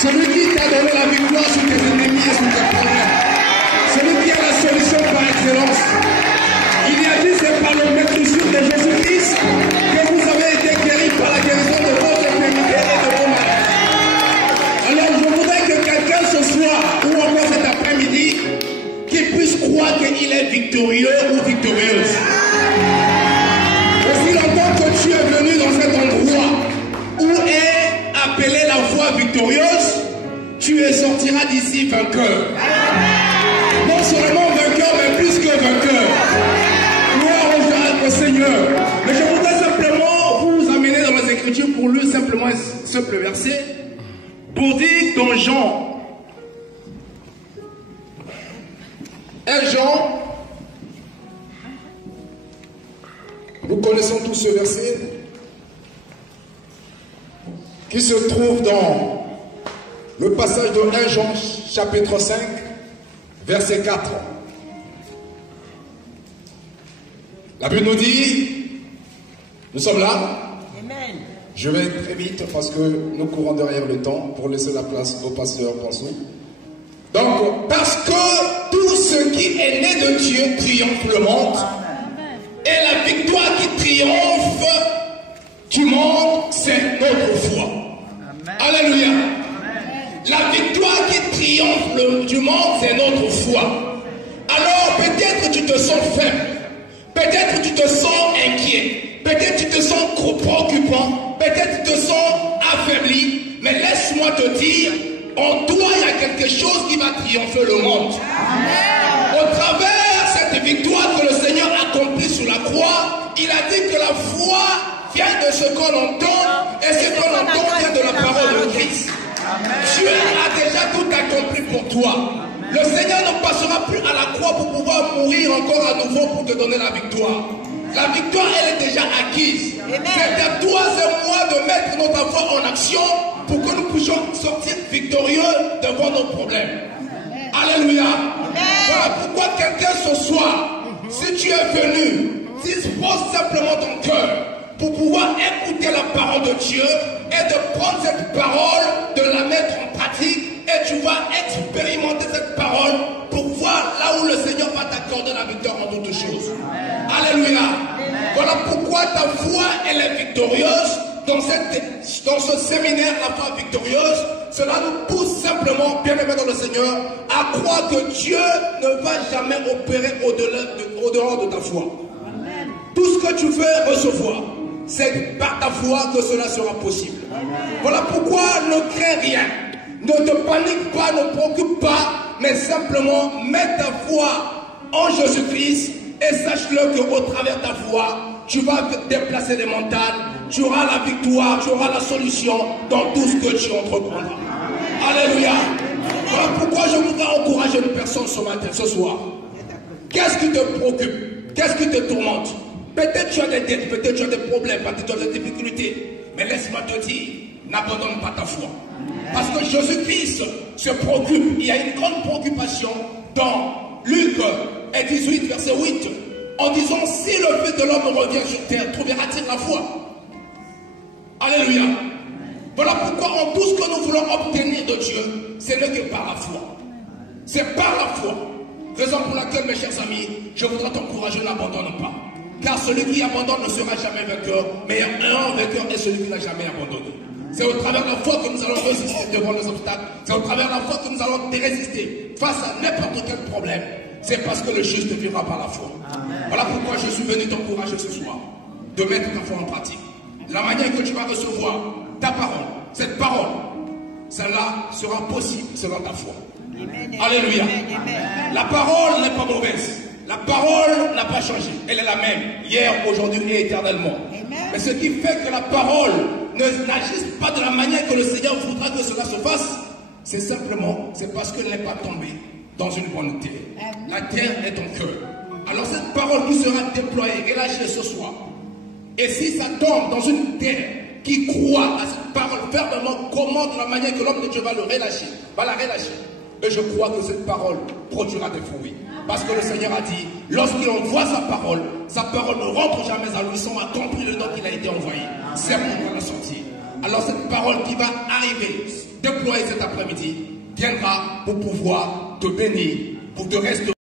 Celui qui t'a donné la victoire sur tes ennemis et sur tes problèmes. Celui qui a la solution par excellence. Il y a dit, c'est par le maîtrise de Jésus-Christ que vous avez été guéris par la guérison de votre infirmité et de vos maladies. Alors je voudrais que quelqu'un ce soir, ou encore cet après-midi, qu'il puisse croire qu'il est victorieux ou victorieuse. Aussi longtemps que tu es venu dans cet endroit où est appelée la voie victorieuse, tu sortiras d'ici vainqueur. Non seulement vainqueur, mais plus que vainqueur. Gloire au Seigneur. Mais je voudrais simplement vous amener dans les Écritures pour lire simplement un simple verset. Pour dire dans Jean, 1 Jean, nous connaissons tous ce verset qui se trouve dans le passage de 1 Jean chapitre 5 verset 4. La Bible nous dit, nous sommes là. Amen. Je vais très vite parce que nous courons derrière le temps pour laisser la place au pasteur Pansou. Donc, parce que tout ce qui est né de Dieu triomphe le monde. Et la victoire qui triomphe du monde, c'est notre foi. Alléluia. La victoire qui triomphe du monde, c'est notre foi. Alors, peut-être tu te sens faible. Peut-être tu te sens inquiet. Peut-être tu te sens préoccupant. Peut-être tu te sens affaibli. Mais laisse-moi te dire, en toi, il y a quelque chose qui va triompher le monde. Amen. Au travers cette victoire que le Seigneur accomplit sur la croix, il a dit que la foi vient de ce qu'on entend, et ce qu'on entend vient de la parole de Christ. Amen. Dieu a déjà tout accompli pour toi. Amen. Le Seigneur ne passera plus à la croix pour pouvoir mourir encore à nouveau pour te donner la victoire. La victoire, elle est déjà acquise. C'est à toi et moi de mettre notre foi en action pour que nous puissions sortir victorieux devant nos problèmes. Amen. Alléluia. Amen. Voilà pourquoi quelqu'un ce soir, si tu es venu, dispose simplement ton cœur pour pouvoir écouter la parole de Dieu et de prendre cette parole, de la mettre en pratique, et tu vas expérimenter cette parole pour voir là où le Seigneur va t'accorder la victoire en toutes choses. Amen. Alléluia. Amen. Voilà pourquoi ta foi, elle est victorieuse. Dans ce séminaire, la foi victorieuse, cela nous pousse simplement, bien aimé dans le Seigneur, à croire que Dieu ne va jamais opérer au-dehors de ta foi. Amen. Tout ce que tu veux recevoir, c'est par ta foi que cela sera possible. Amen. Voilà pourquoi ne crains rien. Ne te panique pas, ne préoccupe pas, mais simplement mets ta foi en Jésus-Christ et sache-le qu'au travers de ta foi, tu vas déplacer les montagnes, tu auras la victoire, tu auras la solution dans tout ce que tu entreprendras. Alléluia. Voilà pourquoi je voudrais encourager une personne ce matin, ce soir. Qu'est-ce qui te préoccupe? Qu'est-ce qui te tourmente? Peut-être tu as des dettes, peut-être tu as des problèmes, peut-être tu as des difficultés. Mais laisse-moi te dire, n'abandonne pas ta foi. Parce que Jésus-Christ se préoccupe. Il y a une grande préoccupation dans Luc 18, verset 8. En disant, si le Fils de l'homme revient sur terre, trouvera-t-il la foi? Alléluia. Voilà pourquoi en tout ce que nous voulons obtenir de Dieu, ce n'est que par la foi. C'est par la foi. Raison pour laquelle, mes chers amis, je voudrais t'encourager, n'abandonne pas. Car celui qui abandonne ne sera jamais vainqueur, mais un vainqueur est celui qui n'a jamais abandonné. C'est au travers de la foi que nous allons résister devant les obstacles. C'est au travers de la foi que nous allons résister face à n'importe quel problème. C'est parce que le juste vivra par la foi. Amen. Voilà pourquoi je suis venu t'encourager ce soir de mettre ta foi en pratique. La manière que tu vas recevoir ta parole, cette parole, celle-là sera possible selon ta foi. Amen. Alléluia. Amen. La parole n'est pas mauvaise. La parole n'a pas changé. Elle est la même, hier, aujourd'hui et éternellement. Amen. Mais ce qui fait que la parole n'agisse pas de la manière que le Seigneur voudra que cela se fasse, c'est simplement, c'est parce qu'elle n'est pas tombée dans une bonne terre. Amen. La terre est ton cœur. Alors cette parole qui sera déployée, relâchée ce soir, et si ça tombe dans une terre qui croit à cette parole fermement, comment de la manière que l'homme de Dieu va le relâcher, va la relâcher. Et je crois que cette parole produira des fruits. Parce que le Seigneur a dit, lorsqu'il envoie sa parole ne rentre jamais à lui sans accomplir le don qu'il a été envoyé. C'est pour la sortir. Alors cette parole qui va arriver déployé cet après-midi viendra pour pouvoir te bénir, pour te restaurer.